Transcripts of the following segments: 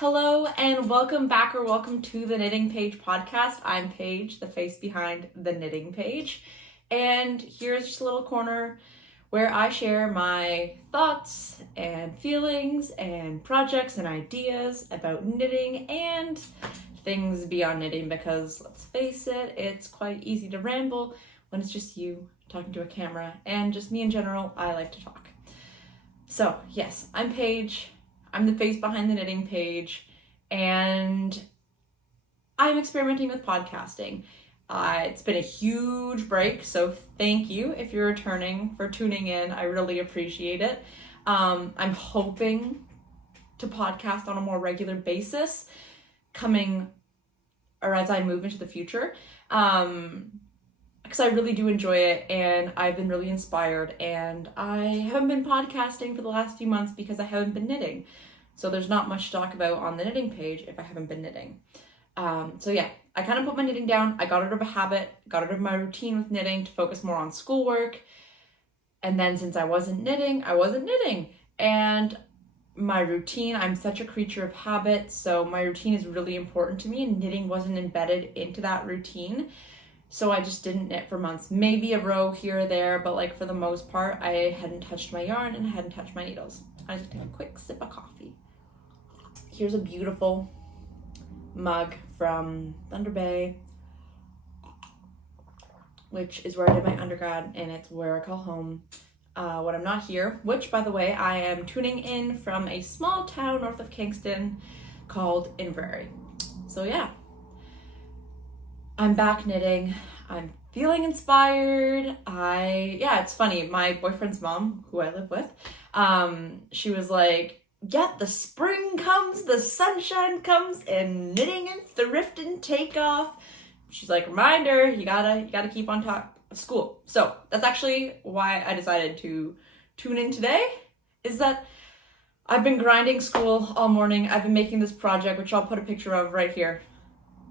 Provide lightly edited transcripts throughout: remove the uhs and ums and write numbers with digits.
Hello and welcome back or welcome to the Knitting Page podcast. I'm Paige, the face behind the Knitting Page. And here's just a little corner where I share my thoughts and feelings and projects and ideas about knitting and things beyond knitting, because let's face it, it's quite easy to ramble when it's just you talking to a camera, and just me in general. I like to talk. So yes, I'm Paige. I'm the face behind the Knitting Page, and I'm experimenting with podcasting. It's been a huge break, so thank you if you're returning for tuning in. I really appreciate it. I'm hoping to podcast on a more regular basis coming, or as I move into the future, because I really do enjoy it and I've been really inspired, and I haven't been podcasting for the last few months because I haven't been knitting. So there's not much to talk about on the Knitting Page if I haven't been knitting. So yeah, I kind of put my knitting down. I got out of a habit, got out of my routine with knitting to focus more on schoolwork. And then since I wasn't knitting. And my routine, I'm such a creature of habit, so my routine is really important to me, and knitting wasn't embedded into that routine. So I just didn't knit for months. Maybe a row here or there, but like for the most part, I hadn't touched my yarn and I hadn't touched my needles. I just take a quick sip of coffee. Here's a beautiful mug from Thunder Bay, which is where I did my undergrad, and it's where I call home when I'm not here, which, by the way, I am tuning in from a small town north of Kingston called Inverary. So yeah, I'm back knitting. I'm feeling inspired. It's funny. My boyfriend's mom, who I live with, she was like, yeah, the spring comes, the sunshine comes, and knitting and thrifting take off. She's like, reminder, you gotta keep on top of school. So that's actually why I decided to tune in today, is that I've been grinding school all morning. I've been making this project, which I'll put a picture of right here,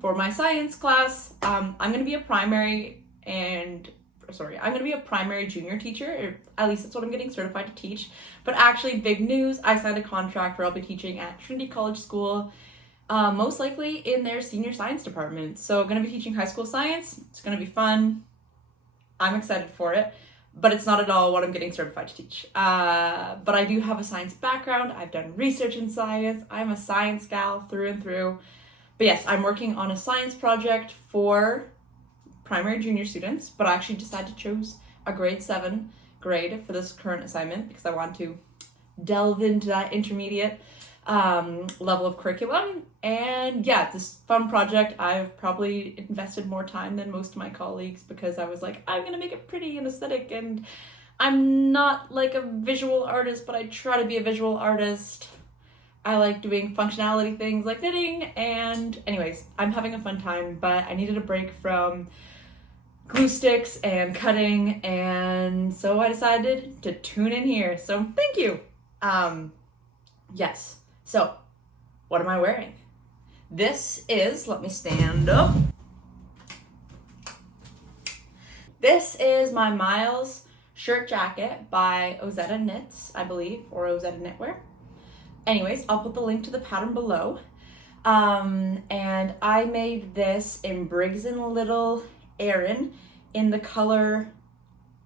for my science class. I'm gonna be a primary junior teacher, or at least that's what I'm getting certified to teach. But actually, big news, I signed a contract where I'll be teaching at Trinity College School, most likely in their senior science department. So I'm gonna be teaching high school science. It's gonna be fun. I'm excited for it, but it's not at all what I'm getting certified to teach. But I do have a science background. I've done research in science. I'm a science gal through and through. But yes, I'm working on a science project for primary junior students, but I actually decided to choose a grade 7 grade for this current assignment because I want to delve into that intermediate level of curriculum. And yeah, this fun project. I've probably invested more time than most of my colleagues because I was like, I'm gonna make it pretty and aesthetic, and I'm not like a visual artist, but I try to be a visual artist. I like doing functionality things like knitting, and anyways, I'm having a fun time, but I needed a break from glue sticks and cutting, and so I decided to tune in here. So thank you. Yes. So what am I wearing? This is, let me stand up. This is my Miles shirt jacket by Ozetta Knits, I believe, or Ozetta Knitwear. Anyways, I'll put the link to the pattern below. And I made this in Briggs and Little Aran in the color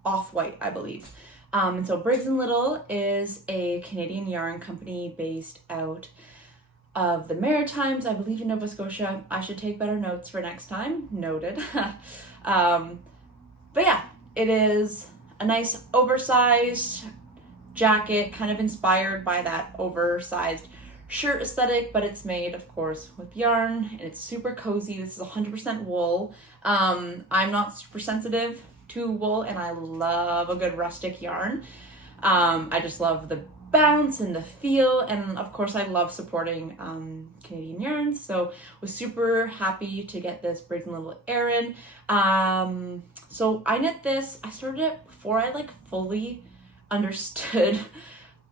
Off-White, I believe. And so Briggs and Little is a Canadian yarn company based out of the Maritimes, I believe in Nova Scotia. I should take better notes for next time. Noted. But yeah, it is a nice oversized jacket, kind of inspired by that oversized shirt aesthetic, but it's made, of course, with yarn, and it's super cozy. This is 100% wool. I'm not super sensitive to wool, and I love a good rustic yarn. I just love the bounce and the feel, and of course I love supporting Canadian yarns, so was super happy to get this Briggs and Little Aran. So I knit this, I started it before I like fully understood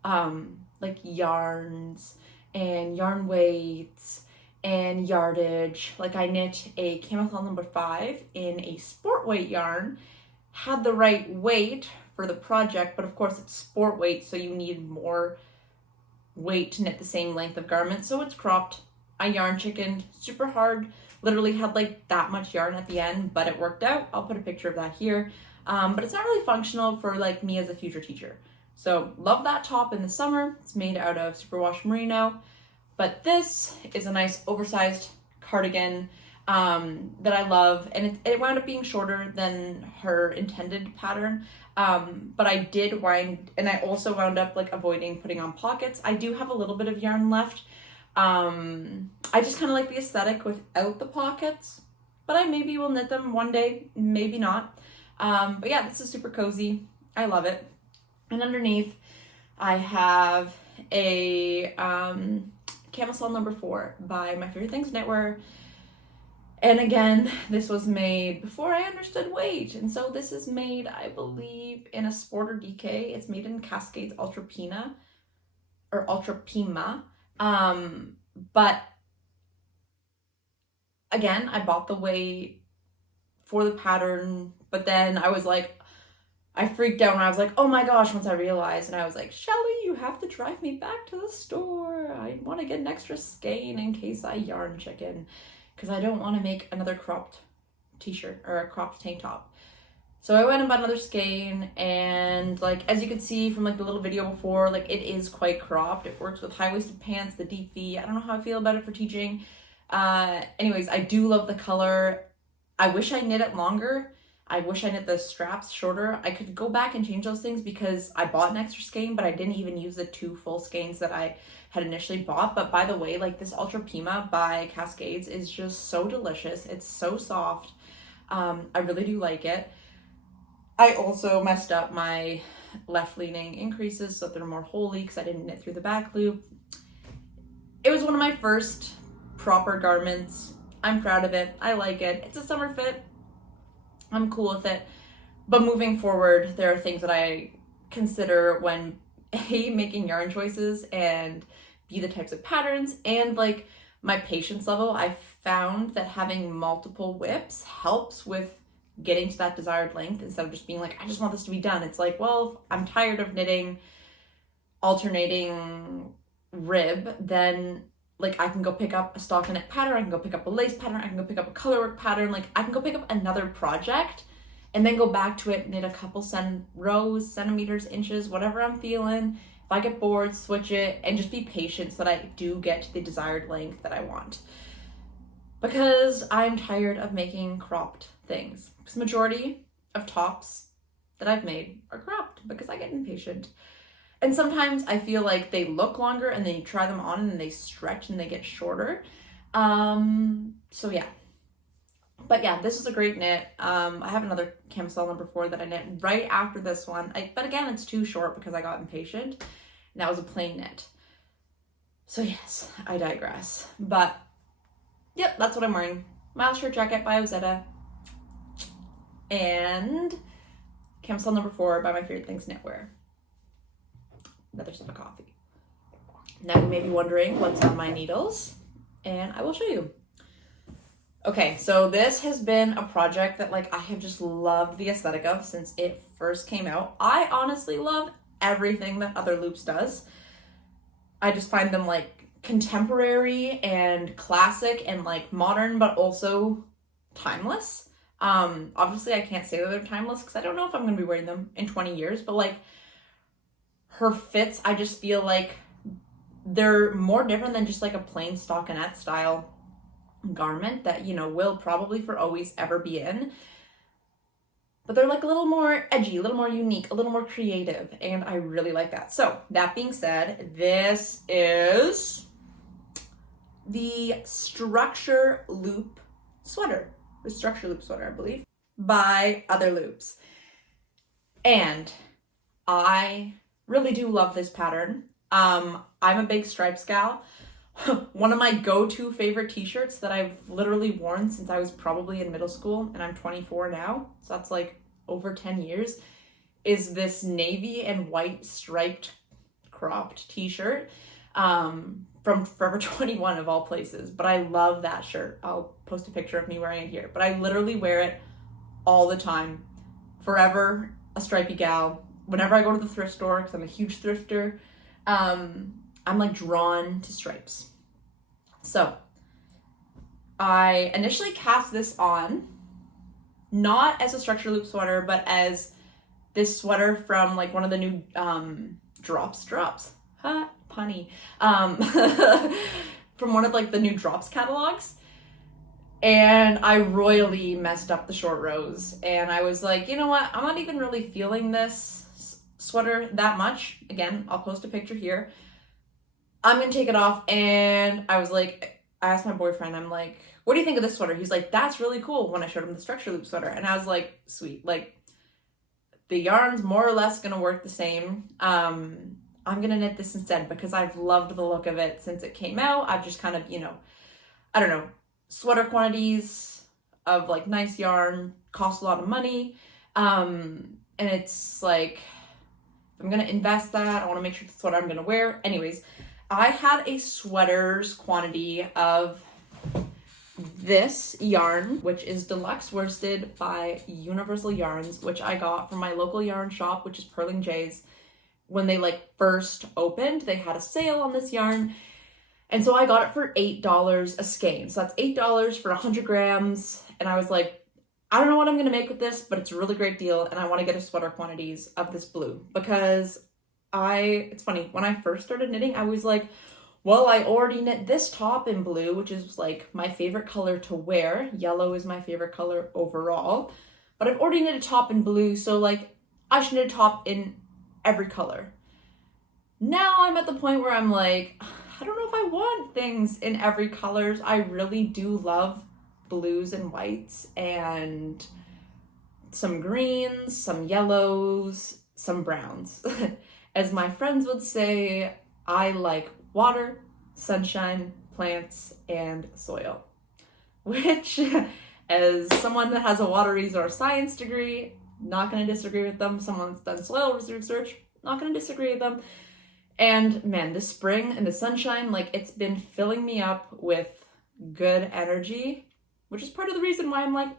like yarns and yarn weights and yardage. Like I knit a Camisole No. 5 in a sport weight yarn, had the right weight for the project, but of course it's sport weight, so you need more weight to knit the same length of garment, so it's cropped. I yarn chickened super hard, literally had like that much yarn at the end, but it worked out. I'll put a picture of that here. But it's not really functional for like me as a future teacher. So love that top in the summer. It's made out of superwash merino, but this is a nice oversized cardigan that I love, and it wound up being shorter than her intended pattern. But I did wind, and I also wound up like avoiding putting on pockets. I do have a little bit of yarn left. I just kind of like the aesthetic without the pockets, but I maybe will knit them one day, maybe not. But yeah, this is super cozy. I love it. And underneath I have a Camisole No. 4 by My Favorite Things Knitwear. And again, this was made before I understood weight. And so this is made, I believe, in a Sport or DK. It's made in Cascade's Ultra Pima. But again, I bought the weight for the pattern, but then I was like, I freaked out when I was like, oh my gosh, once I realized, and I was like, Shelly, you have to drive me back to the store. I want to get an extra skein in case I yarn chicken, because I don't want to make another cropped t-shirt or a cropped tank top. So I went and bought another skein, and like, as you can see from like the little video before, like it is quite cropped. It works with high-waisted pants, the deep V. I don't know how I feel about it for teaching. Anyways, I do love the color. I wish I knit it longer. I wish I knit the straps shorter. I could go back and change those things because I bought an extra skein, but I didn't even use the 2 full skeins that I had initially bought. But by the way, like this Ultra Pima by Cascades is just so delicious. It's so soft. I really do like it. I also messed up my left-leaning increases so that they're more holy because I didn't knit through the back loop. It was one of my first proper garments. I'm proud of it. I like it. It's a summer fit. I'm cool with it. But moving forward, there are things that I consider when A, making yarn choices, and B, the types of patterns, and like my patience level. I found that having multiple whips helps with getting to that desired length instead of just being like, I just want this to be done. It's like, well, if I'm tired of knitting alternating rib, then like I can go pick up a stockinette pattern, I can go pick up a lace pattern, I can go pick up a colorwork pattern, like I can go pick up another project and then go back to it, knit a couple rows, centimeters, inches, whatever I'm feeling. If I get bored, switch it, and just be patient so that I do get to the desired length that I want. Because I'm tired of making cropped things. Because the majority of tops that I've made are cropped because I get impatient. And sometimes I feel like they look longer and then you try them on and then they stretch and they get shorter. So yeah. But yeah, this is a great knit. I have another Camisole No. 4 that I knit right after this one. But again, it's too short because I got impatient. And that was a plain knit. So yes, I digress. But yep, that's what I'm wearing. Mild shirt jacket by Ozetta. And Camisole No. 4 by My Favorite Things Knitwear. Another sip of coffee. Now you may be wondering what's on my needles, and I will show you. Okay, so this has been a project that like I have just loved the aesthetic of since it first came out. I honestly love everything that Other Loops does. I just find them like contemporary and classic and like modern, but also timeless. Obviously I can't say that they're timeless because I don't know if I'm gonna be wearing them in 20 years, but like her fits, I just feel like they're more different than just like a plain stockinette style garment that, you know, will probably for always ever be in. But they're like a little more edgy, a little more unique, a little more creative, and I really like that. So that being said, this is the Structure Loop sweater. The Structure Loop sweater, I believe, by Other Loops. And I really do love this pattern. I'm a big stripes gal. One of my go-to favorite t-shirts that I've literally worn since I was probably in middle school, and I'm 24 now, so that's like over 10 years, is this navy and white striped cropped t-shirt from Forever 21 of all places. But I love that shirt. I'll post a picture of me wearing it here, but I literally wear it all the time. Forever a stripy gal. Whenever I go to the thrift store, because I'm a huge thrifter, I'm like drawn to stripes. So I initially cast this on, not as a structure loop sweater, but as this sweater from like one of the new drops, ha, punny, from one of like the new drops catalogs. And I royally messed up the short rows, and I was like, you know what, I'm not even really feeling this sweater that much. Again, I'll post a picture here. I'm gonna take it off. And I was like, I asked my boyfriend, I'm like, what do you think of this sweater? He's like, that's really cool, when I showed him the structure loop sweater. And I was like, sweet, like the yarn's more or less gonna work the same. I'm gonna knit this instead because I've loved the look of it since it came out. I've just kind of, you know, I don't know, sweater quantities of like nice yarn cost a lot of money. And it's like, if I'm gonna invest that, I wanna make sure it's what I'm gonna wear. Anyways, I had a sweaters quantity of this yarn, which is deluxe worsted by Universal Yarns, which I got from my local yarn shop, which is Purlin J's. When they like first opened, they had a sale on this yarn. And so I got it for $8 a skein. So that's $8 for 100 grams. And I was like, I don't know what I'm gonna make with this, but it's a really great deal. And I wanna get a sweater quantities of this blue because it's funny, when I first started knitting, I was like, well, I already knit this top in blue, which is like my favorite color to wear. Yellow is my favorite color overall, but I've already knit a top in blue. So like I should knit a top in every color. Now I'm at the point where I'm like, I don't know if I want things in every colors. I really do love blues and whites and some greens, some yellows, some browns. As my friends would say, I like water, sunshine, plants, and soil. Which, as someone that has a water resource science degree, not going to disagree with them. Someone that's done soil research, not going to disagree with them. And man, this spring and the sunshine, like it's been filling me up with good energy, which is part of the reason why I'm like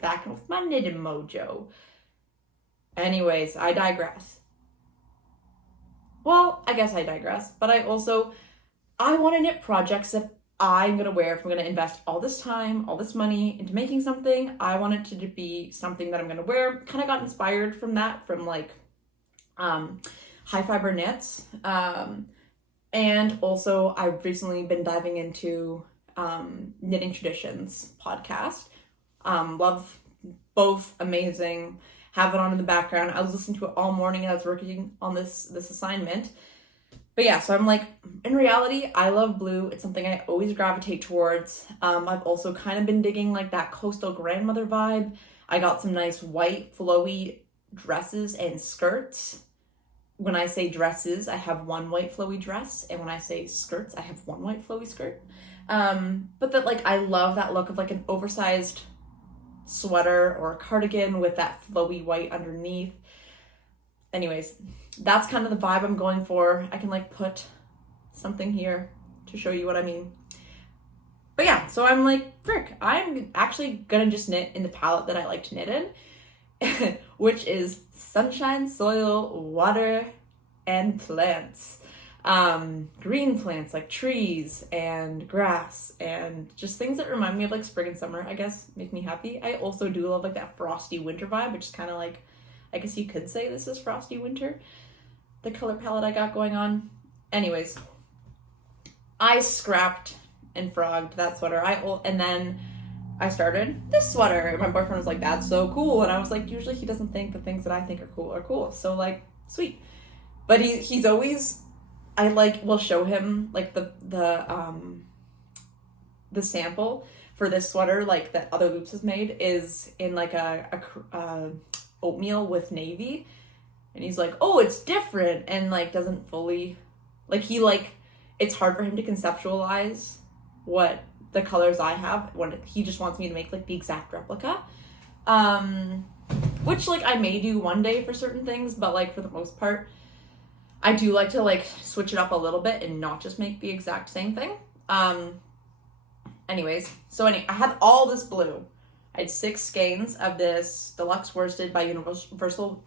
back with my knitting mojo. Anyways, I digress. Well, I guess I digress, but I want to knit projects that I'm going to wear. If I'm going to invest all this time, all this money into making something, I want it to be something that I'm going to wear. Kind of got inspired from that, from like high fiber knits. And also I've recently been diving into Knitting Traditions podcast. Love both, amazing. Have it on in the background. I was listening to it all morning and I was working on this assignment. But yeah, so I'm like, in reality, I love blue. It's something I always gravitate towards. I've also kind of been digging like that coastal grandmother vibe. I got some nice white flowy dresses and skirts. When I say dresses, I have one white flowy dress. And when I say skirts, I have one white flowy skirt. But that like, I love that look of like an oversized sweater or a cardigan with that flowy white underneath. Anyways, that's kind of the vibe I'm going for. I can like put something here to show you what I mean. But yeah, so I'm like, frick, I'm actually gonna just knit in the palette that I like to knit in, which is sunshine, soil, water, and plants. Green plants like trees and grass and just things that remind me of like spring and summer, I guess, make me happy. I also do love like that frosty winter vibe, which is kind of like, I guess you could say this is frosty winter, the color palette I got going on. Anyways, I scrapped and frogged that sweater. And then I started this sweater. My boyfriend was like, that's so cool. And I was like, usually he doesn't think the things that I think are cool. So like, sweet. But he's always, I like will show him like the sample for this sweater, like that Other Loops has made, is in like a oatmeal with navy, and he's like, oh, it's different, and like doesn't fully like, it's hard for him to conceptualize what the colors I have when he just wants me to make like the exact replica, which like I may do one day for certain things, but like for the most part I do like to like switch it up a little bit and not just make the exact same thing. Anyways, so I had all this blue. I had 6 skeins of this deluxe worsted by Universal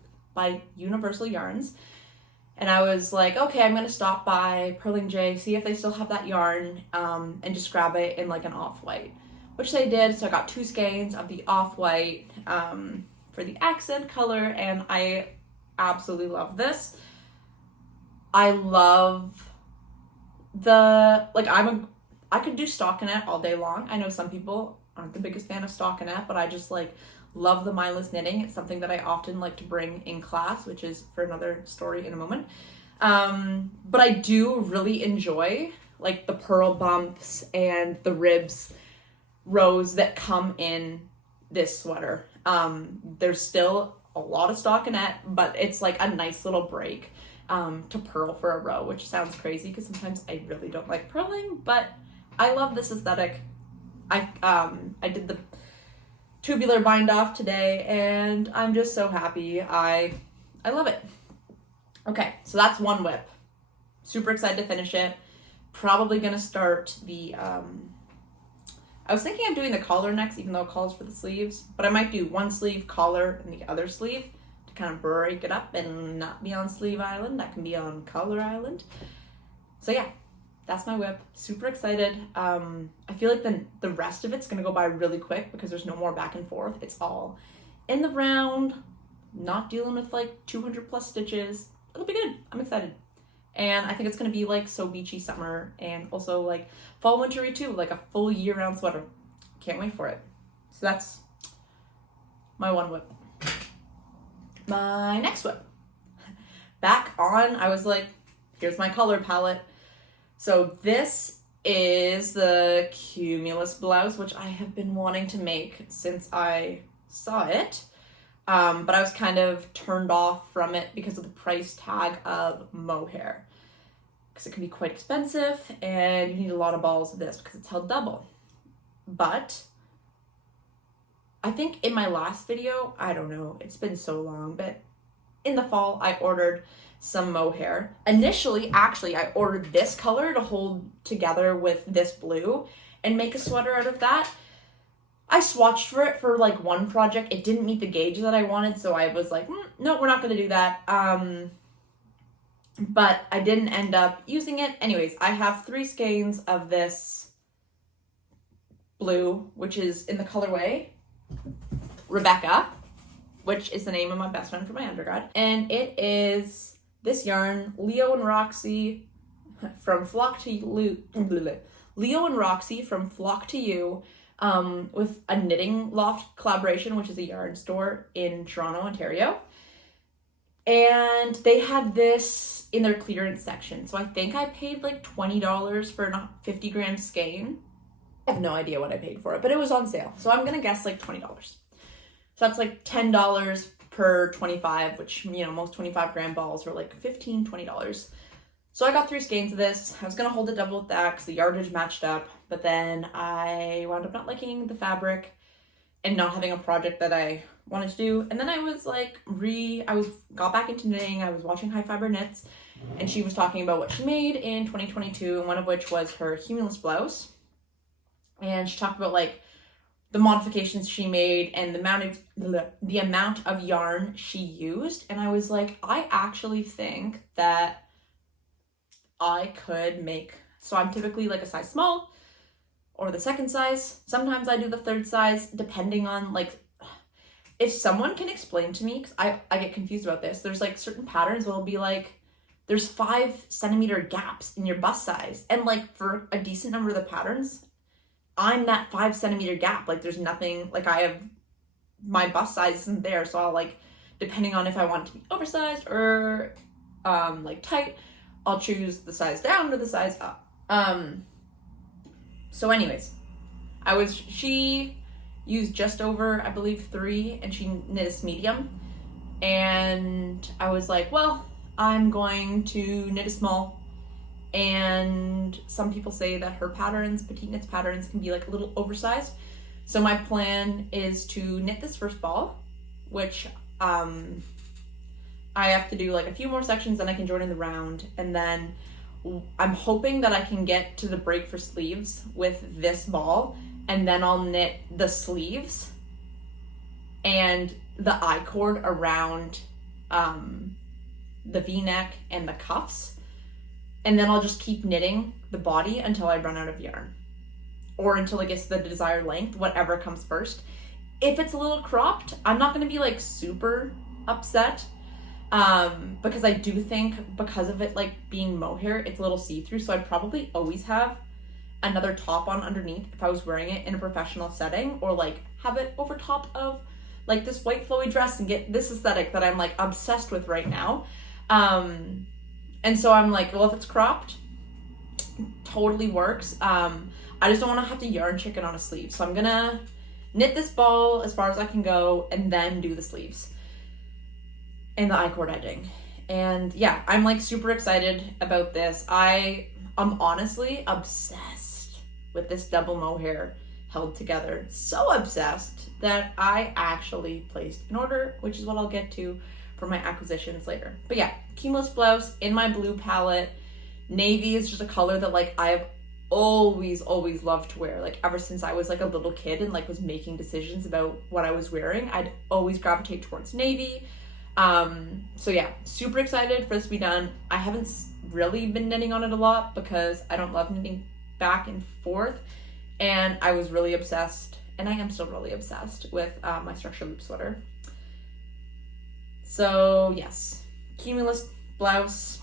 Yarns. And I was like, okay, I'm gonna stop by Purlin J, see if they still have that yarn, and just grab it in like an off-white, which they did. So I got 2 skeins of the off-white for the accent color, and I absolutely love this. I love the, like, I could do stockinette all day long. I know some people aren't the biggest fan of stockinette, but I just like love the mindless knitting. It's something that I often like to bring in class, which is for another story in a moment. But I do really enjoy like the purl bumps and the ribs rows that come in this sweater. There's still a lot of stockinette, but it's like a nice little break to purl for a row, which sounds crazy because sometimes I really don't like purling, but I love this aesthetic. I did the tubular bind off today and I'm just so happy. I love it. Okay, so that's one whip. Super excited to finish it. Probably gonna start the I was thinking of doing the collar next, even though it calls for the sleeves, but I might do one sleeve collar and the other sleeve to kind of break it up and not be on sleeve island. That can be on collar island. So yeah, that's my whip. Super excited. I feel like the rest of it's gonna go by really quick because there's no more back and forth. It's all in the round, not dealing with like 200 plus stitches. It'll be good. I'm excited. And I think it's gonna be like so beachy summer and also like fall wintry too, like a full year-round sweater. Can't wait for it. So that's my one whip. My next whip. Back on, I was like, here's my color palette. So this is the Cumulus Blouse, which I have been wanting to make since I saw it. But I was kind of turned off from it because of the price tag of Mohair. Because it can be quite expensive and you need a lot of balls of this because it's held double. But I think in my last video, I don't know, it's been so long, but in the fall I ordered some Mohair. Initially, actually, I ordered this color to hold together with this blue and make a sweater out of that. I swatched for it for like one project. It didn't meet the gauge that I wanted, so I was like, no, we're not gonna do that. But I didn't end up using it. Anyways, I have 3 skeins of this blue, which is in the colorway Rebecca, which is the name of my best friend from my undergrad. And it is this yarn, Leo and Roxy from Flock to You, Leo and Roxy from Flock to You, with a Knitting Loft collaboration, which is a yarn store in Toronto, Ontario. And they had this in their clearance section. So I think I paid like $20 for a 50 gram skein. I have no idea what I paid for it, but it was on sale. So I'm gonna guess like $20. So that's like $10 per 25, which, you know, most 25 gram balls are like $15, $20. So I got 3 skeins of this. I was gonna hold it double with that because the yardage matched up, but then I wound up not liking the fabric and not having a project that I wanted to do. And then I was like, got back into knitting. I was watching High Fiber Knits, and she was talking about what she made in 2022, and one of which was her Cumulus Blouse. And she talked about like the modifications she made and the amount of yarn she used. And I was like, I actually think that I could make, so I'm typically like a size small or the second size. Sometimes I do the third size, depending on like, if someone can explain to me, because I get confused about this. There's like certain patterns will be like, there's 5 centimeter gaps in your bust size. And like for a decent number of the patterns, I'm that 5 centimeter gap. Like there's nothing, like I have, my bust size isn't there. So I'll like, depending on if I want it to be oversized or like tight, I'll choose the size down or the size up. So anyways, she used just over, I believe 3, and she knit a medium. And I was like, well, I'm going to knit a small. And some people say that her patterns, Petite Knits patterns, can be like a little oversized. So my plan is to knit this first ball, which I have to do like a few more sections, then I can join in the round. And then I'm hoping that I can get to the break for sleeves with this ball, and then I'll knit the sleeves and the I-cord around the V-neck and the cuffs. And then I'll just keep knitting the body until I run out of yarn. Or until it gets the desired length, whatever comes first. If it's a little cropped, I'm not going to be like super upset. Because I do think because of it like being mohair, it's a little see-through. So I'd probably always have another top on underneath if I was wearing it in a professional setting. Or like have it over top of like this white flowy dress and get this aesthetic that I'm like obsessed with right now. And so I'm like, well, if it's cropped, totally works. I just don't want to have to yarn chicken on a sleeve. So I'm gonna knit this ball as far as I can go and then do the sleeves and the I-cord edging. And yeah, I'm like super excited about this. I'm honestly obsessed with this double mohair held together. So obsessed that I actually placed an order, which is what I'll get to for my acquisitions later. But yeah, Cumulus Blouse in my blue palette. Navy is just a color that like I've always loved to wear. Like ever since I was like a little kid and like was making decisions about what I was wearing, I'd always gravitate towards navy. So yeah, super excited for this to be done. I haven't really been knitting on it a lot because I don't love knitting back and forth. And I was really obsessed, and I am still really obsessed with my structure loop sweater. So yes, Cumulus Blouse.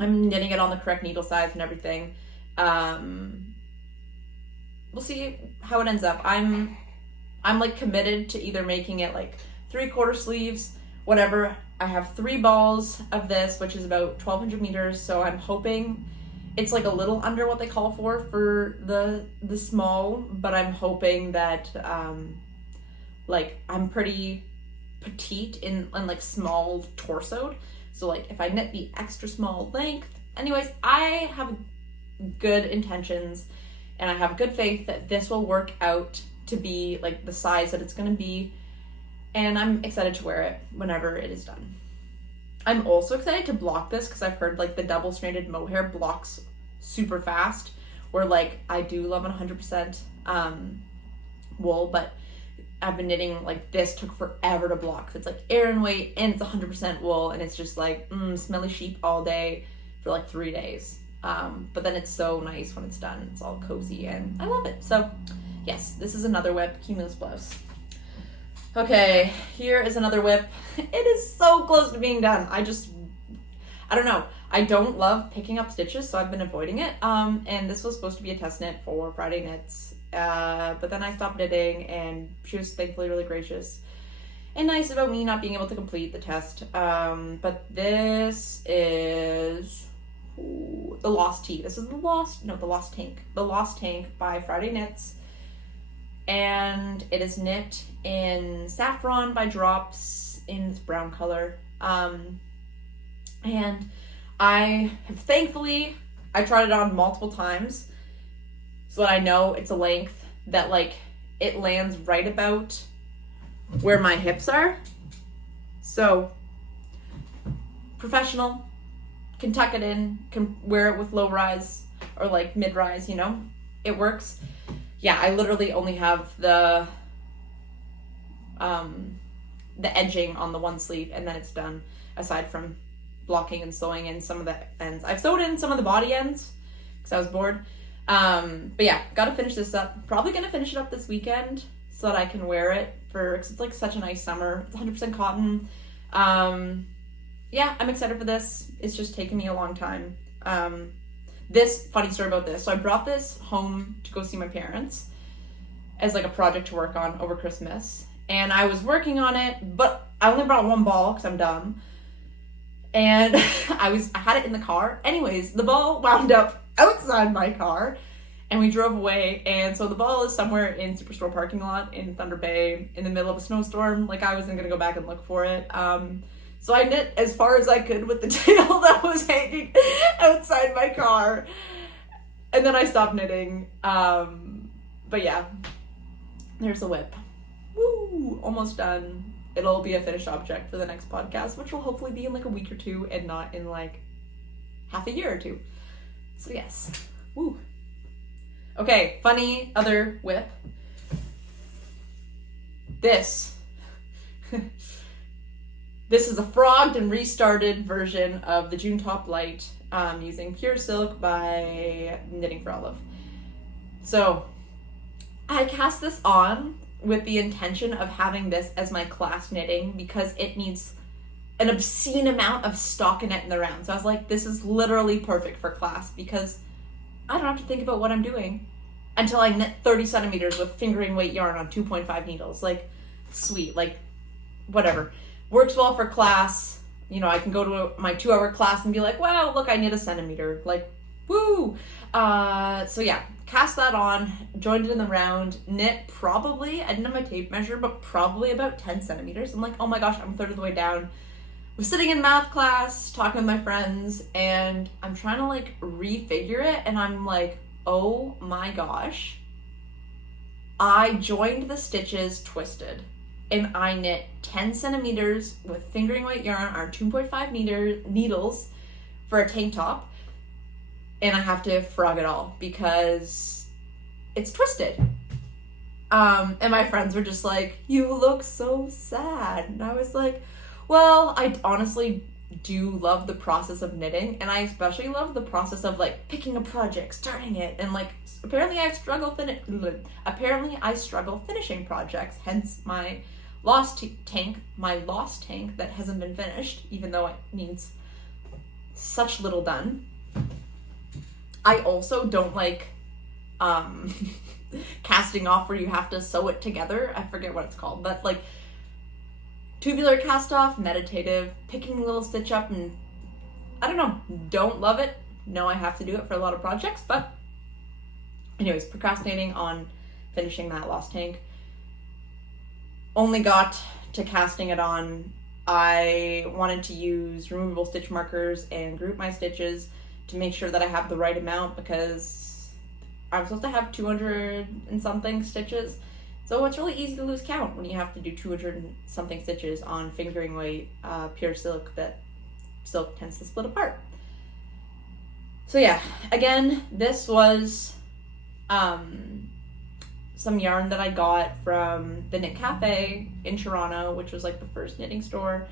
I'm knitting it on the correct needle size and everything. We'll see how it ends up. I'm like committed to either making it like 3/4 sleeves, whatever. I have 3 balls of this, which is about 1,200 meters. So I'm hoping it's like a little under what they call for the small, but I'm hoping that like I'm pretty petite and like small torsoed. So like if I knit the extra small length, anyways, I have good intentions and I have good faith that this will work out to be like the size that it's going to be. And I'm excited to wear it whenever it is done. I'm also excited to block this because I've heard like the double stranded mohair blocks super fast, where like I do love 100% wool, but I've been knitting like this took forever to block. It's like Aran weight and it's 100% wool, and it's just like smelly sheep all day for like 3 days. But then it's so nice when it's done. It's all cozy and I love it. So yes, this is another whip, Cumulus Blouse. Okay, here is another whip. It is so close to being done. I don't know. I don't love picking up stitches, so I've been avoiding it. And this was supposed to be a test knit for Friday knits. But then I stopped knitting, and she was thankfully really gracious and nice about me not being able to complete the test. But this is the Lost Tea. This is the Lost Tank. The Lost Tank by Friday Knits. And it is knit in Saffron by Drops in this brown color. And I have thankfully, I tried it on multiple times so that I know it's a length that like it lands right about where my hips are. So professional, can tuck it in, can wear it with low rise or like mid rise, you know, it works. Yeah, I literally only have the edging on the one sleeve and then it's done, aside from blocking and sewing in some of the ends. I've sewed in some of the body ends because I was bored. But yeah, gotta finish this up. Probably gonna finish it up this weekend so that I can wear it because it's like such a nice summer. It's 100% cotton. Yeah, I'm excited for this. It's just taken me a long time. This, funny story about this. So I brought this home to go see my parents as like a project to work on over Christmas. And I was working on it, but I only brought one ball because I'm dumb. And I had it in the car. Anyways, the ball wound up outside my car and we drove away. And so the ball is somewhere in Superstore parking lot in Thunder Bay in the middle of a snowstorm. Like I wasn't going to go back and look for it. So I knit as far as I could with the tail that was hanging outside my car. And then I stopped knitting. But yeah, there's a whip. Woo! Almost done. It'll be a finished object for the next podcast, which will hopefully be in like a week or two and not in like half a year or two. So yes. Woo. Okay, funny other whip. This is a frogged and restarted version of the June Top Light using Pure Silk by Knitting for Olive. So I cast this on with the intention of having this as my class knitting because it needs an obscene amount of stockinette in the round. So I was like, this is literally perfect for class because I don't have to think about what I'm doing until I knit 30 centimeters with fingering weight yarn on 2.5 needles. Like, sweet, like, whatever. Works well for class. You know, I can go to my 2-hour class and be like, wow, look, I knit a centimeter. Like, woo! So yeah, cast that on, joined it in the round, knit probably, I didn't have my tape measure, but probably about 10 centimeters. I'm like, oh my gosh, I'm a third of the way down. Was sitting in math class, talking with my friends, and I'm trying to like refigure it, and I'm like, oh my gosh. I joined the stitches twisted, and I knit 10 centimeters with fingering weight yarn on 2.5 needles for a tank top, and I have to frog it all because it's twisted. And my friends were just like, you look so sad. And I was like, well, I honestly do love the process of knitting, and I especially love the process of like picking a project, starting it, and like apparently I struggle finishing projects, hence my lost tank that hasn't been finished, even though it needs such little done. I also don't like casting off where you have to sew it together. I forget what it's called, but like tubular cast off, meditative, picking a little stitch up, and I don't know, don't love it. Know I have to do it for a lot of projects, but anyways, procrastinating on finishing that lost tank. Only got to casting it on. I wanted to use removable stitch markers and group my stitches to make sure that I have the right amount because I'm supposed to have 200 and something stitches. So it's really easy to lose count when you have to do 200 and something stitches on fingering weight pure silk that silk tends to split apart. So yeah, again, this was some yarn that I got from the Knit Cafe in Toronto, which was like the first knitting store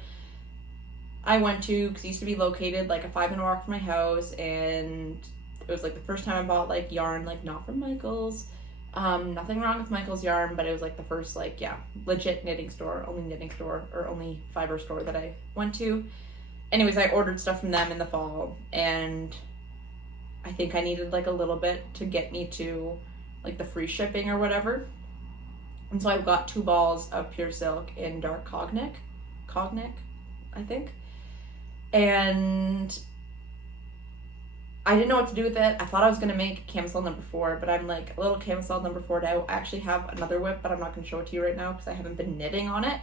I went to because it used to be located like a 5-minute walk from my house, and it was like the first time I bought like yarn, like not from Michael's. Nothing wrong with Michael's yarn, but it was like the first like, yeah, legit knitting store, or only fiber store that I went to. Anyways, I ordered stuff from them in the fall, and I think I needed like a little bit to get me to like the free shipping or whatever. And so I got 2 balls of pure silk in dark cognac, I think. And I didn't know what to do with it. I thought I was going to make Camisole number 4, but I'm like a little Camisole number 4 now. I actually have another whip, but I'm not going to show it to you right now because I haven't been knitting on it.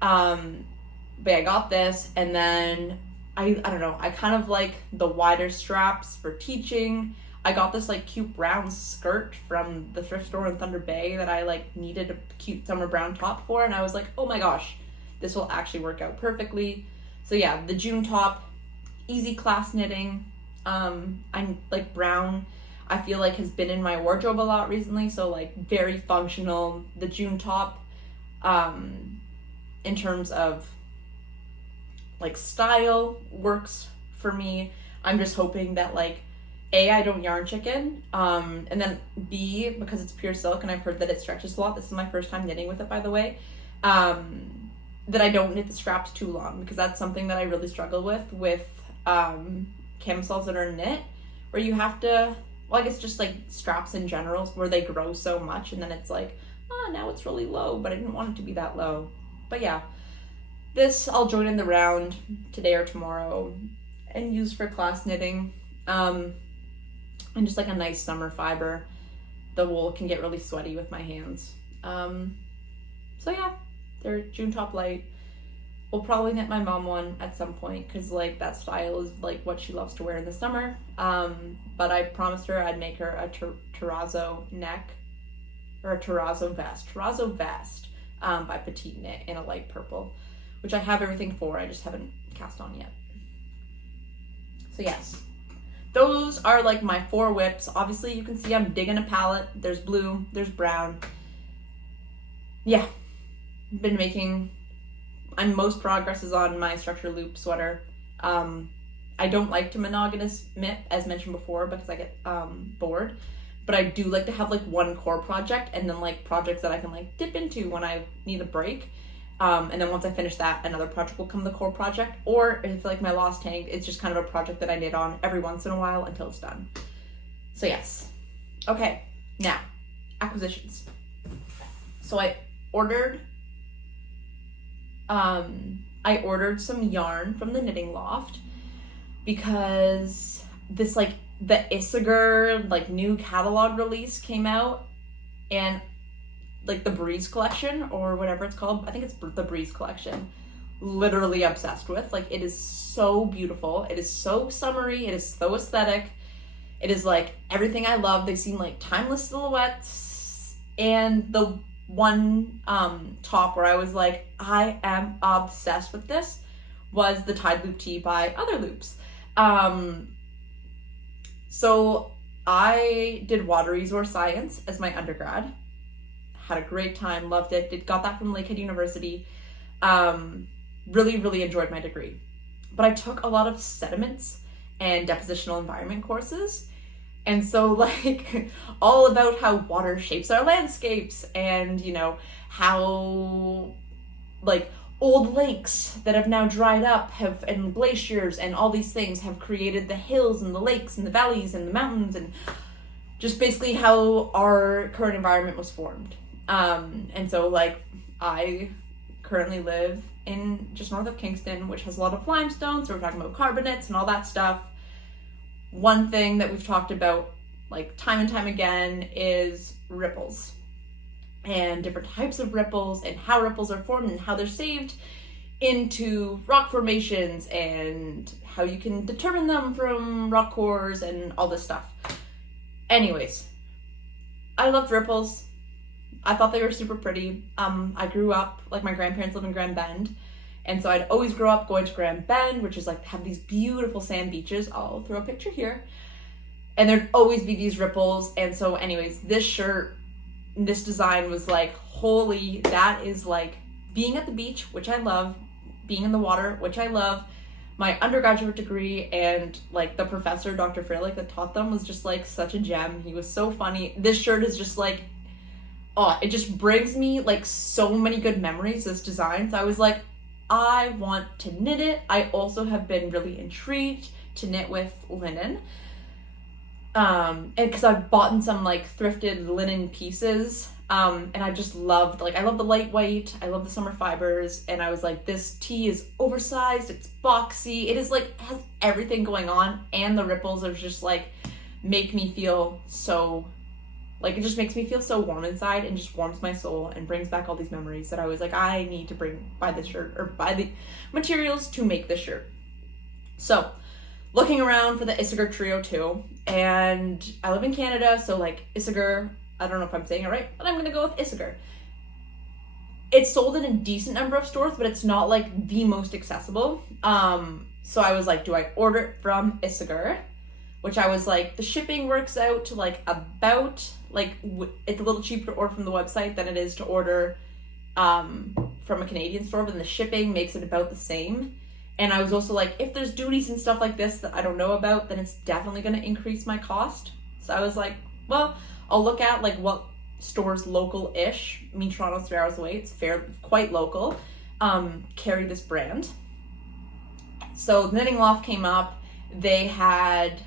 But I got this, and then I don't know, I kind of like the wider straps for teaching. I got this like cute brown skirt from the thrift store in Thunder Bay that I like needed a cute summer brown top for, and I was like, oh my gosh, this will actually work out perfectly. So yeah, the June top, easy class knitting. I'm like brown, I feel like has been in my wardrobe a lot recently, so like very functional. The June top, in terms of like style, works for me. I'm just hoping that like A, I don't yarn chicken, and then B, because it's pure silk and I've heard that it stretches a lot, this is my first time knitting with it by the way, that I don't knit the straps too long, because that's something that I really struggle with camisoles that are knit, where you have to, well, I guess just like straps in general, where they grow so much and then it's like, oh, now it's really low, but I didn't want it to be that low. But yeah, this I'll join in the round today or tomorrow and use for class knitting. And just like a nice summer fiber. The wool can get really sweaty with my hands. So yeah, they're June top light. We'll probably knit my mom one at some point because like that style is like what she loves to wear in the summer. But I promised her I'd make her a terrazzo neck, or a terrazzo vest by Petite Knit in a light purple, which I have everything for, I just haven't cast on yet. So yes, those are like my 4 whips. Obviously you can see I'm digging a palette. There's blue, there's brown. Yeah, been making most progress is on my structure loop sweater. I don't like to monogamous knit, as mentioned before, because I get bored. But I do like to have like one core project and then like projects that I can like dip into when I need a break. And then once I finish that, another project will come the core project. Or if like my Lost tank, it's just kind of a project that I knit on every once in a while until it's done. So yes. Okay, now, acquisitions. So I ordered some yarn from the Knitting Loft because this like the Isager like new catalog release came out, and like the Breeze collection or whatever it's called, I think it's the Breeze collection, literally obsessed with. Like, it is so beautiful, it is so summery, it is so aesthetic, it is like everything I love. They seem like timeless silhouettes, and the one top where I was like, I am obsessed with this, was the Tide Loop tee by Other Loops. So I did water resource science as my undergrad, had a great time, loved it, got that from Lakehead University, really enjoyed my degree. But I took a lot of sediments and depositional environment courses, and so like all about how water shapes our landscapes, and you know how like old lakes that have now dried up and glaciers and all these things have created the hills and the lakes and the valleys and the mountains, and just basically how our current environment was formed. And so like I currently live in just north of Kingston, which has a lot of limestone, so we're talking about carbonates and all that stuff. One thing that we've talked about like time and time again is ripples, and different types of ripples, and how ripples are formed and how they're saved into rock formations, and how you can determine them from rock cores and all this stuff. Anyways, I loved ripples. I thought they were super pretty. I grew up, like my grandparents live in Grand Bend, and so I'd always grow up going to Grand Bend, which is like have these beautiful sand beaches. I'll throw a picture here. And there'd always be these ripples. And so anyways, this shirt, this design was like, holy, that is like being at the beach, which I love, being in the water, which I love, my undergraduate degree, and like the professor, Dr. Freilich, that taught them was just like such a gem. He was so funny. This shirt is just like, oh, it just brings me like so many good memories, this design. So I was like, I want to knit it. I also have been really intrigued to knit with linen. And because I've bought some like thrifted linen pieces, and I just loved, like, I love the lightweight, I love the summer fibers, and I was like, this tee is oversized, it's boxy, it is like, has everything going on, and the ripples are just like, make me feel so, like, it just makes me feel so warm inside, and just warms my soul, and brings back all these memories that I was like, I need to buy this shirt, or buy the materials to make this shirt. So, looking around for the Isager Trio 2, and I live in Canada, so like Isager, I don't know if I'm saying it right, but I'm gonna go with Isager. It's sold in a decent number of stores, but it's not like the most accessible. So I was like, do I order it from Isager? Which I was like, the shipping works out to like about, like it's a little cheaper to order from the website than it is to order from a Canadian store, but then the shipping makes it about the same. And I was also like, if there's duties and stuff like this that I don't know about, then it's definitely going to increase my cost. So I was like, well, I'll look at like what stores local-ish, I mean, Toronto's 3 hours away, it's quite local, carry this brand. So Knitting Loft came up. They had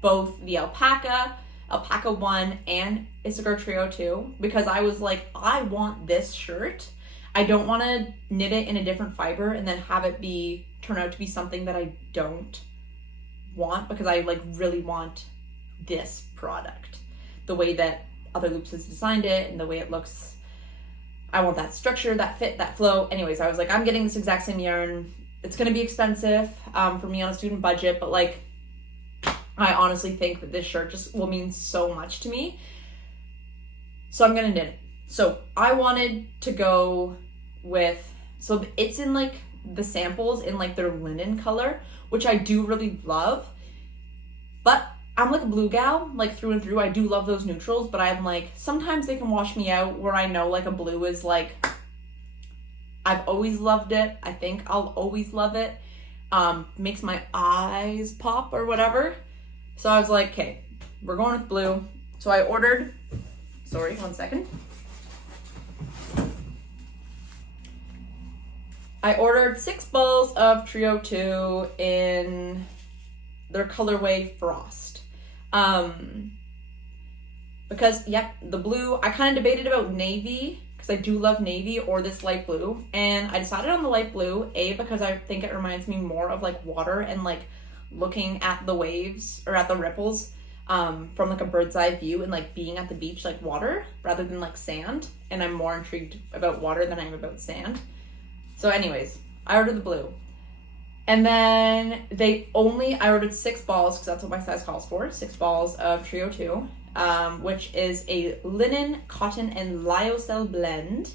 both the Alpaca 1, and Isager Trio 2, because I was like, I want this shirt. I don't want to knit it in a different fiber and then have it turn out to be something that I don't want, because I like really want this product. The way that Other Loops has designed it and the way it looks, I want that structure, that fit, that flow. Anyways, I was like, I'm getting this exact same yarn. It's going to be expensive for me on a student budget, but like, I honestly think that this shirt just will mean so much to me. So I'm going to knit it. So I wanted to go with, so it's in like the samples in like their linen color, which I do really love, but I'm like a blue gal, like through and through. I do love those neutrals, but I'm like, sometimes they can wash me out, where I know like a blue is like I've always loved it. I think I'll always love it. Makes my eyes pop or whatever. So I was like, okay, we're going with blue. So I ordered, sorry, one second. I ordered 6 balls of Trio 2 in their colorway Frost. Because, yep, the blue, I kind of debated about navy, because I do love navy, or this light blue. And I decided on the light blue, A, because I think it reminds me more of like water and like looking at the waves or at the ripples from like a bird's eye view and like being at the beach like water rather than like sand. And I'm more intrigued about water than I am about sand. So anyways, I ordered the blue. And then I ordered 6 balls because that's what my size calls for. 6 balls of Trio 2, which is a linen, cotton, and lyocell blend.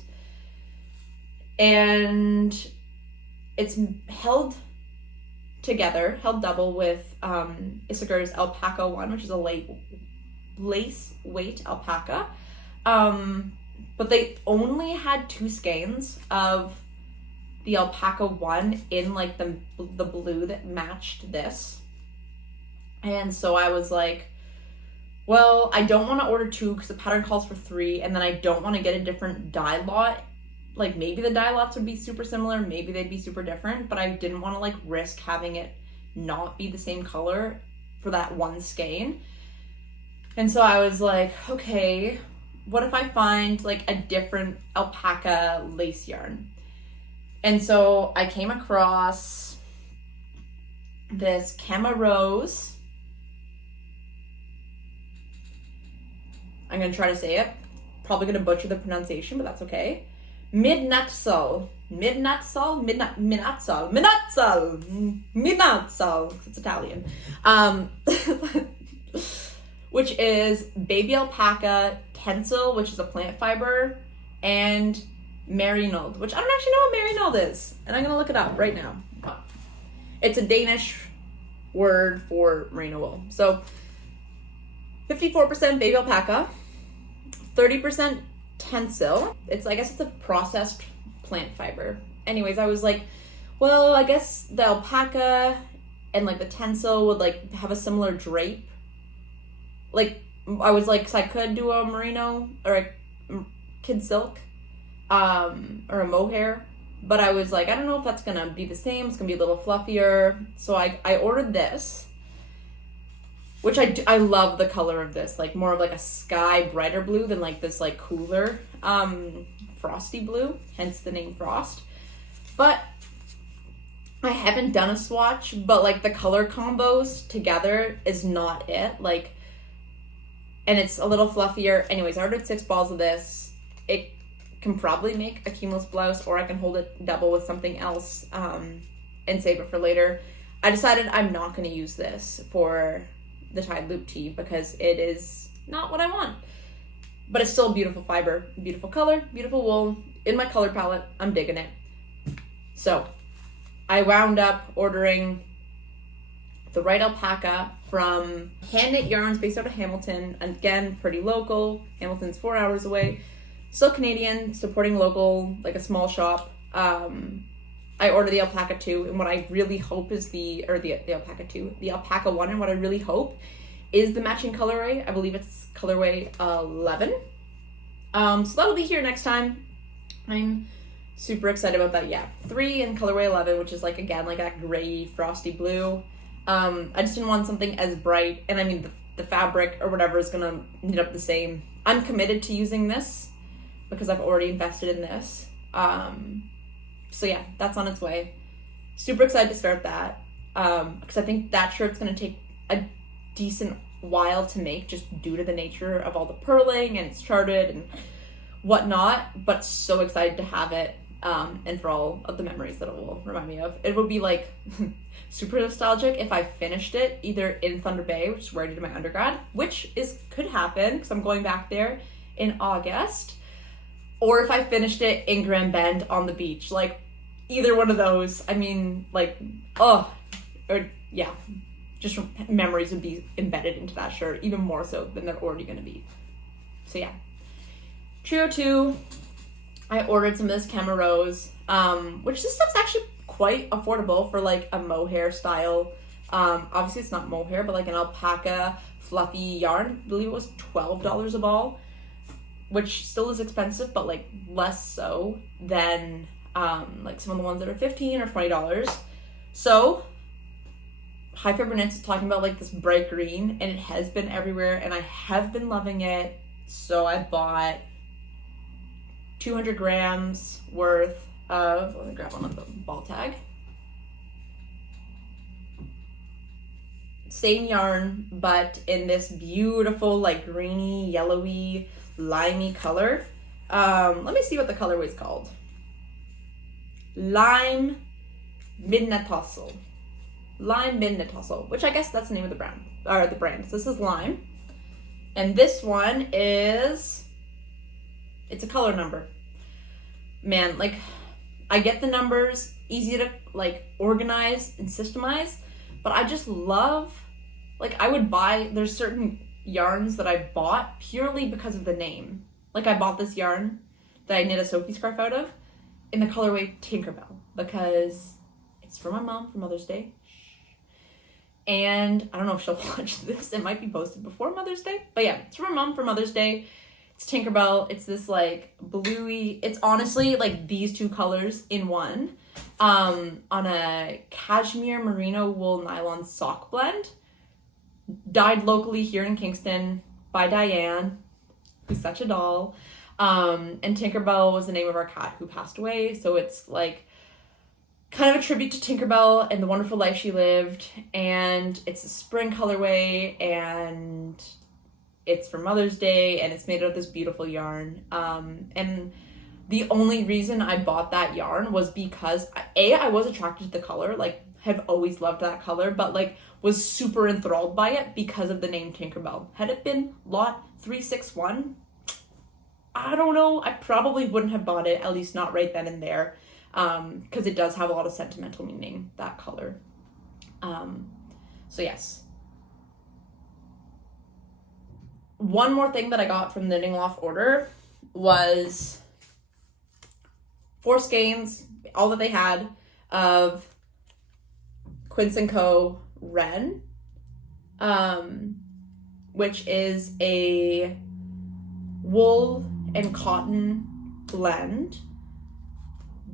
And it's held together, held double with Isager's Alpaca one, which is a lace weight alpaca. But they only had 2 skeins of the alpaca one in like the blue that matched this. And so I was like, well, I don't want to order 2 because the pattern calls for 3, and then I don't want to get a different dye lot. Like maybe the dye lots would be super similar, maybe they'd be super different, but I didn't want to like risk having it not be the same color for that one skein. And so I was like, okay, what if I find like a different alpaca lace yarn? And so I came across this CaMaRose. I'm going to try to say it. Probably going to butcher the pronunciation, but that's okay. Midnatssol. Midnatssol? Midnatssol. It's Italian. Which is baby alpaca, tencel, which is a plant fiber, and merinold, which I don't actually know what merinold is, and I'm gonna look it up right now. It's a Danish word for merino wool. So 54% baby alpaca, 30% tencel. I guess it's a processed plant fiber. Anyways, I was like, well, I guess the alpaca and like the tencel would like have a similar drape. Like I was like, so I could do a merino or a kid silk. Or a mohair, but I was like, I don't know if that's gonna be the same. It's gonna be a little fluffier. So I ordered this, which I love the color of this, like more of like a sky brighter blue than like this like cooler frosty blue, hence the name Frost. But I haven't done a swatch, but like the color combos together is not it. Like, and it's a little fluffier. Anyways, I ordered 6 balls of this. It can probably make a Cumulus Blouse, or I can hold it double with something else and save it for later. I decided I'm not going to use this for the tied loop tee because it is not what I want. But it's still a beautiful fiber, beautiful color, beautiful wool. In my color palette, I'm digging it. So I wound up ordering the right alpaca from HandKnit Yarns based out of Hamilton. Again, pretty local. Hamilton's 4 hours away. Still Canadian, supporting local, like a small shop. I ordered the Alpaca 2, and what I really hope is the Alpaca 2, the Alpaca 1, and what I really hope is the matching colorway. I believe it's colorway 11. So that'll be here next time. I'm super excited about that. Yeah, 3 in colorway 11, which is like, again, like that gray frosty blue. I just didn't want something as bright, and I mean, the fabric or whatever is gonna knit up the same. I'm committed to using this because I've already invested in this. So yeah, that's on its way. Super excited to start that because I think that shirt's gonna take a decent while to make just due to the nature of all the purling and it's charted and whatnot, but so excited to have it and for all of the memories that it will remind me of. It would be like super nostalgic if I finished it either in Thunder Bay, which is where I did my undergrad, which could happen because I'm going back there in August, or if I finished it in Grand Bend on the beach. Like either one of those, I mean, like, just memories would be embedded into that shirt even more so than they're already going to be. So yeah, Trio 2, I ordered some of this CaMaRose, which this stuff's actually quite affordable for like a mohair style. Obviously it's not mohair, but like an alpaca fluffy yarn. I believe it was $12 a ball, which still is expensive, but like less so than like some of the ones that are $15 or $20. So High Fiber Knits is talking about like this bright green, and it has been everywhere, and I have been loving it. So I bought 200 grams worth of, let me grab one of the ball tag. Same yarn, but in this beautiful like greeny, yellowy, limey color. Let me see what the colorway is called. Lime Midnatssol. Lime Midnatssol, which I guess that's the name of the brand, or the brand. So this is Lime. And this one is, it's a color number. Man, like, I get the numbers, easy to like organize and systemize, but I just love, like, I would buy, there's certain yarns that I bought purely because of the name. Like, I bought this yarn that I knit a Sophie Scarf out of in the colorway Tinkerbell, because it's for my mom for Mother's Day. And I don't know if she'll watch this. It might be posted before Mother's Day. But yeah, it's for my mom for Mother's Day. It's Tinkerbell. It's this like bluey. It's honestly like these two colors in one. On a cashmere merino wool nylon sock blend. Dyed locally here in Kingston by Diane, who's such a doll. And Tinkerbell was the name of our cat who passed away. So it's like kind of a tribute to Tinkerbell and the wonderful life she lived, and it's a spring colorway, and it's for Mother's Day, and it's made out of this beautiful yarn. And the only reason I bought that yarn was because I was attracted to the color, like have always loved that color, but like was super enthralled by it because of the name Tinkerbell. Had it been lot 361, I don't know, I probably wouldn't have bought it, at least not right then and there. Because it does have a lot of sentimental meaning, that color. So yes. One more thing that I got from the Knitting Loft order was 4 skeins, all that they had, of Quince & Co. Ren, which is a wool and cotton blend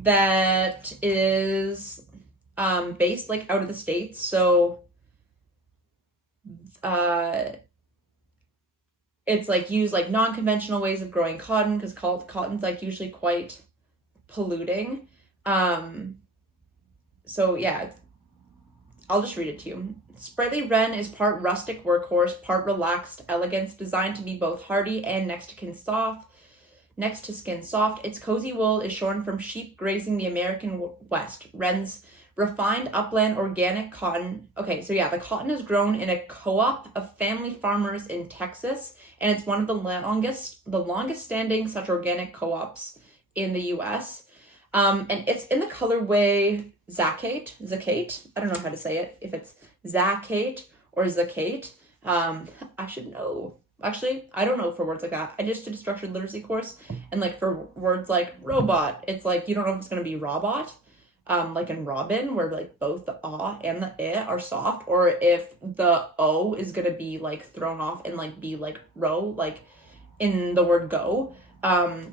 that is based like out of the States. So it's like use like non-conventional ways of growing cotton, because cotton's like usually quite polluting. So yeah, I'll just read it to you. Sprightly Wren is part rustic workhorse, part relaxed elegance, designed to be both hardy and next to skin soft. Its cozy wool is shorn from sheep grazing the American West. Wren's refined upland organic cotton. Okay, so yeah, the cotton is grown in a co-op of family farmers in Texas, and it's one of the longest standing such organic co-ops in the US. And it's in the colorway Zacate. I don't know how to say it, if it's Zacate or Zacate. I should know. Actually, I don't know for words like that. I just did a structured literacy course, and like for words like robot, it's like you don't know if it's gonna be robot, like in Robin, where like both the ah and the I are soft, or if the O is gonna be like thrown off and like be like row, like in the word go.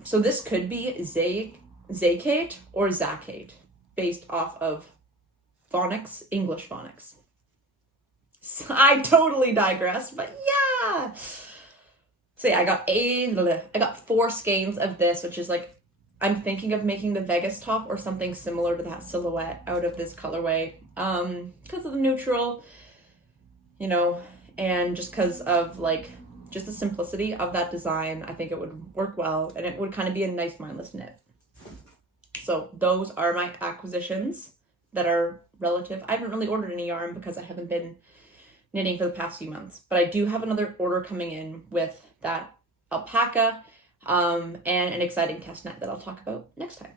So this could be Zacate or Zacate, based off of phonics, English phonics. So I totally digress, but yeah. So yeah, I got 4 skeins of this, which is like, I'm thinking of making the Vegas top or something similar to that silhouette out of this colorway, because of the neutral, you know, and just because of like, just the simplicity of that design. I think it would work well, and it would kind of be a nice mindless knit. So those are my acquisitions that are relative. I haven't really ordered any yarn because I haven't been knitting for the past few months, but I do have another order coming in with that alpaca and an exciting test net that I'll talk about next time.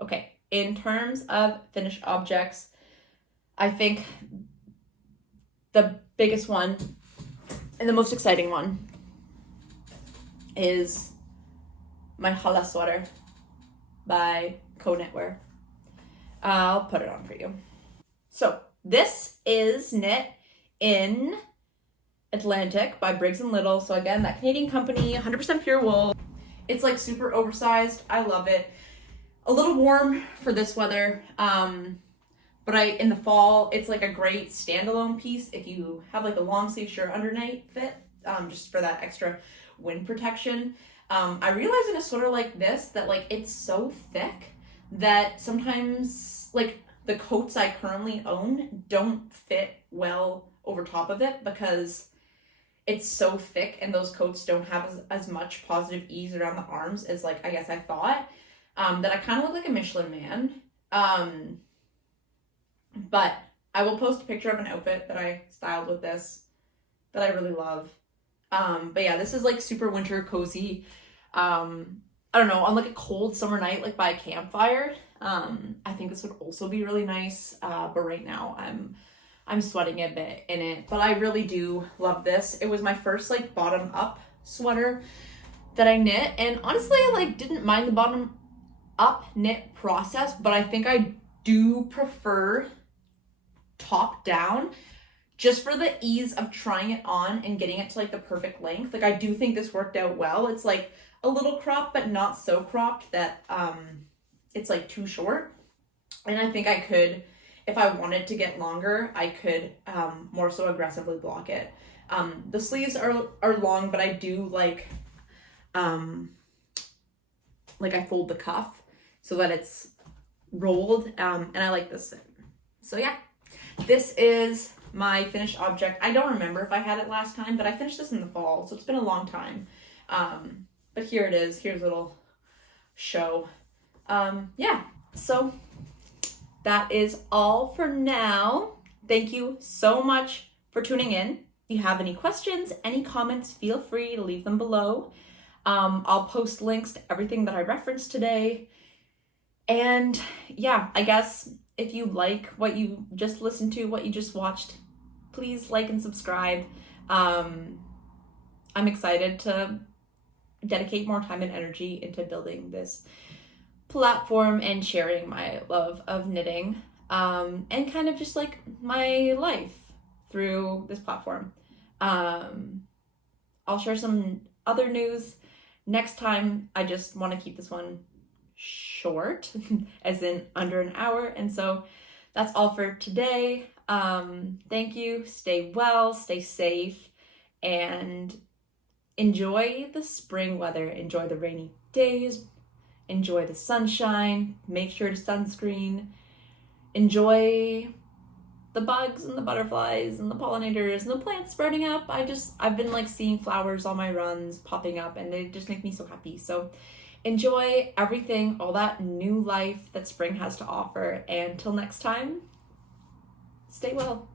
Okay, in terms of finished objects, I think the biggest one and the most exciting one is my challah sweater. by CoKnitwear. I'll put it on for you. So this is knit in Atlantic by Briggs & Little. So again, that Canadian company, 100% pure wool. It's like super oversized. I love it. A little warm for this weather. But in the fall, it's like a great standalone piece if you have like a long sleeve shirt underneath it, just for that extra wind protection. I realized in a sweater like this that like it's so thick that sometimes like the coats I currently own don't fit well over top of it because it's so thick and those coats don't have as much positive ease around the arms as like I guess I thought, that I kind of look like a Michelin man. But I will post a picture of an outfit that I styled with this that I really love. But yeah, this is like super winter cozy. I don't know, on like a cold summer night, like by a campfire, I think this would also be really nice. But right now I'm sweating a bit in it, but I really do love this. It was my first like bottom up sweater that I knit, and honestly, I like didn't mind the bottom up knit process, but I think I do prefer top down just for the ease of trying it on and getting it to like the perfect length. Like I do think this worked out well. It's like a little cropped, but not so cropped that it's like too short. And I think I could, if I wanted to get longer, I could more so aggressively block it. The sleeves are long, but I do like I fold the cuff so that it's rolled, and I like this. So yeah, this is my finished object. I don't remember if I had it last time, but I finished this in the fall, so it's been a long time. But here it is. Here's a little show. Yeah, so that is all for now. Thank you so much for tuning in. If you have any questions, any comments, feel free to leave them below. I'll post links to everything that I referenced today. And yeah, I guess if you like what you just listened to, what you just watched, please like and subscribe. I'm excited to dedicate more time and energy into building this platform and sharing my love of knitting, and kind of just like my life through this platform. I'll share some other news next time. I just want to keep this one short, as in under an hour. And so that's all for today. Thank you. Stay well, stay safe, and enjoy the spring weather. Enjoy the rainy days. Enjoy the sunshine. Make sure to sunscreen. Enjoy the bugs and the butterflies and the pollinators and the plants sprouting up. I've been like seeing flowers on my runs popping up, and they just make me so happy. So enjoy everything, all that new life that spring has to offer. And till next time, stay well.